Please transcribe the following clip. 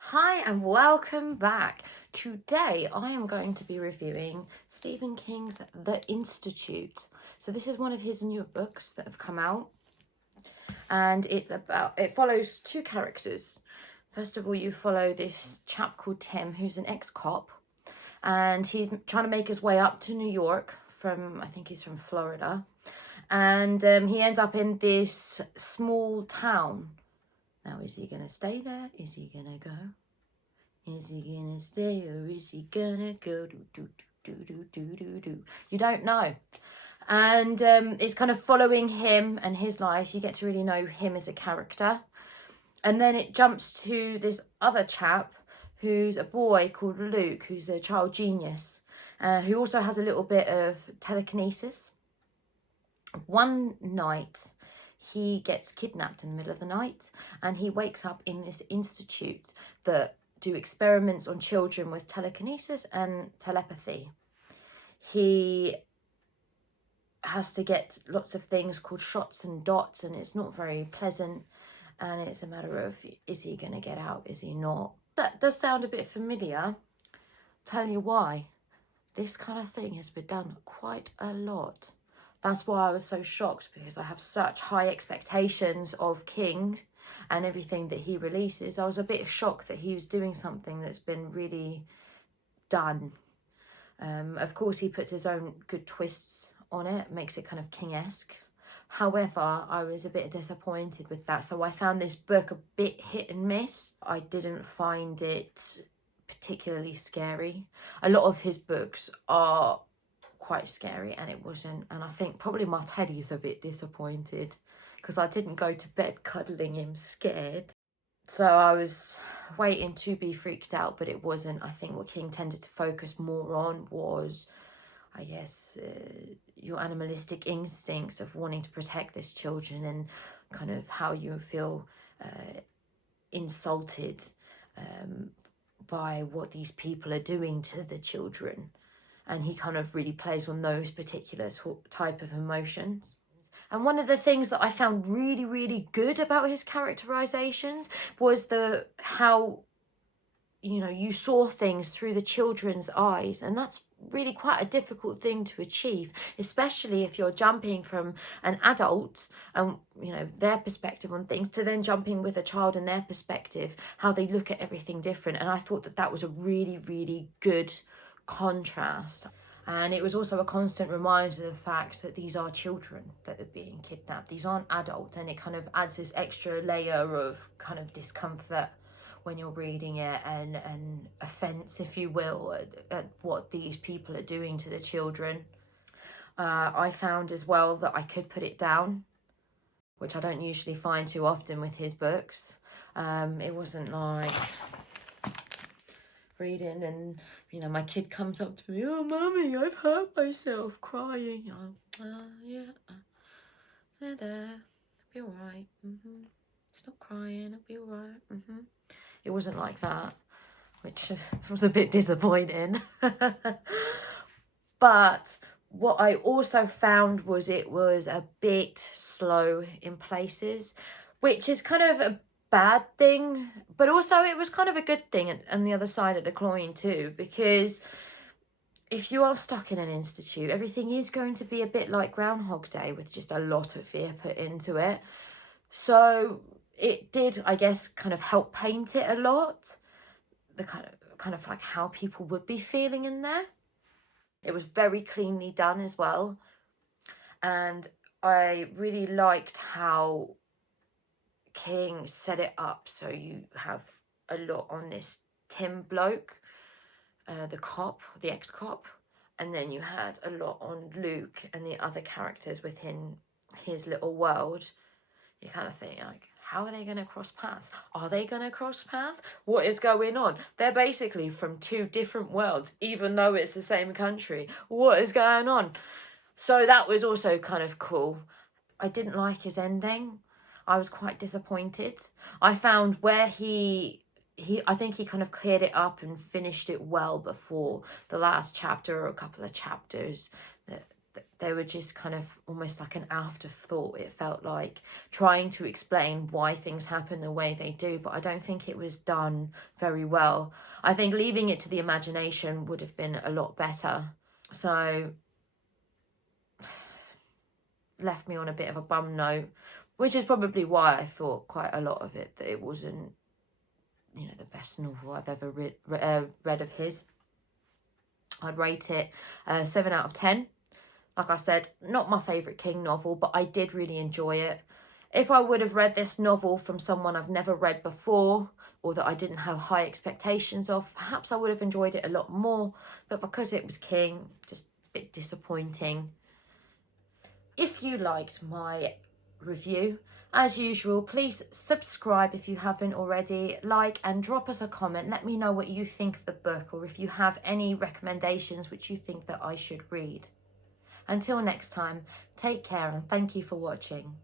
Hi and welcome back. Today I am going to be reviewing Stephen King's The Institute. So this is one of his newer books that have come out, and it follows two characters. First of all, you follow this chap called Tim, who's an ex-cop, and he's trying to make his way up to New York I think he's from Florida, and he ends up in this small town. Now, is he going to stay there? Is he going to go? Is he gonna stay or is he gonna go? Do. You don't know. And it's kind of following him and his life. You get to really know him as a character. And then it jumps to this other chap who's a boy called Luke, who's a child genius, who also has a little bit of telekinesis. One night, he gets kidnapped in the middle of the night, and he wakes up in this institute that do experiments on children with telekinesis and telepathy. He has to get lots of things called shots and dots, and it's not very pleasant, and it's a matter of, is he going to get out, is he not? That does sound a bit familiar. I'll tell you why. This kind of thing has been done quite a lot. That's why I was so shocked, because I have such high expectations of King and everything that he releases. I was a bit shocked that he was doing something that's been really done. Of course, he puts his own good twists on it, makes it kind of King-esque. However, I was a bit disappointed with that. So I found this book a bit hit and miss. I didn't find it particularly scary. A lot of his books are quite scary, and it wasn't. And I think probably my teddy's a bit disappointed because I didn't go to bed cuddling him scared. So I was waiting to be freaked out, but it wasn't. I think what King tended to focus more on was, I guess, your animalistic instincts of wanting to protect these children, and kind of how you feel insulted by what these people are doing to the children. And he kind of really plays on those particular type of emotions. And one of the things that I found really, really good about his characterizations was how, you saw things through the children's eyes. And that's really quite a difficult thing to achieve, especially if you're jumping from an adult and, their perspective on things to then jumping with a child and their perspective, how they look at everything different. And I thought that was a really, really good contrast. And it was also a constant reminder of the fact that these are children that are being kidnapped. These aren't adults, and it kind of adds this extra layer of kind of discomfort when you're reading it, and offence, if you will, at what these people are doing to the children. I found as well that I could put it down, which I don't usually find too often with his books. It wasn't like reading and my kid comes up to me, oh mummy, I've hurt myself, crying. Yeah, there, it'll be all right. Stop crying, it'll be all right. It wasn't like that, which was a bit disappointing. But what I also found was it was a bit slow in places, which is kind of a bad thing, but also it was kind of a good thing on the other side of the coin too, because if you are stuck in an institute, everything is going to be a bit like Groundhog Day, with just a lot of fear put into it. So it did, I guess, kind of help paint it a lot, the kind of like how people would be feeling in there. It was very cleanly done as well. And I really liked how King set it up so you have a lot on this Tim bloke, the ex-cop, and then you had a lot on Luke and the other characters within his little world. You kind of think, like, how are they going to cross paths? Are they going to cross paths? What is going on? They're basically from two different worlds, even though it's the same country. What is going on? So that was also kind of cool. I didn't like his ending. I was quite disappointed. I found where I think he kind of cleared it up and finished it well before the last chapter, or a couple of chapters that they were just kind of almost like an afterthought. It felt like trying to explain why things happen the way they do, but I don't think it was done very well. I think leaving it to the imagination would have been a lot better. So left me on a bit of a bum note, which is probably why I thought quite a lot of it, that it wasn't, you know, the best novel I've ever read of his. I'd rate it 7 out of 10. Like I said, not my favourite King novel, but I did really enjoy it. If I would have read this novel from someone I've never read before, or that I didn't have high expectations of, perhaps I would have enjoyed it a lot more. But because it was King, just a bit disappointing. If you liked my review, as usual, please subscribe if you haven't already, like and drop us a comment. Let me know what you think of the book, or if you have any recommendations which you think that I should read. Until next time, take care and thank you for watching.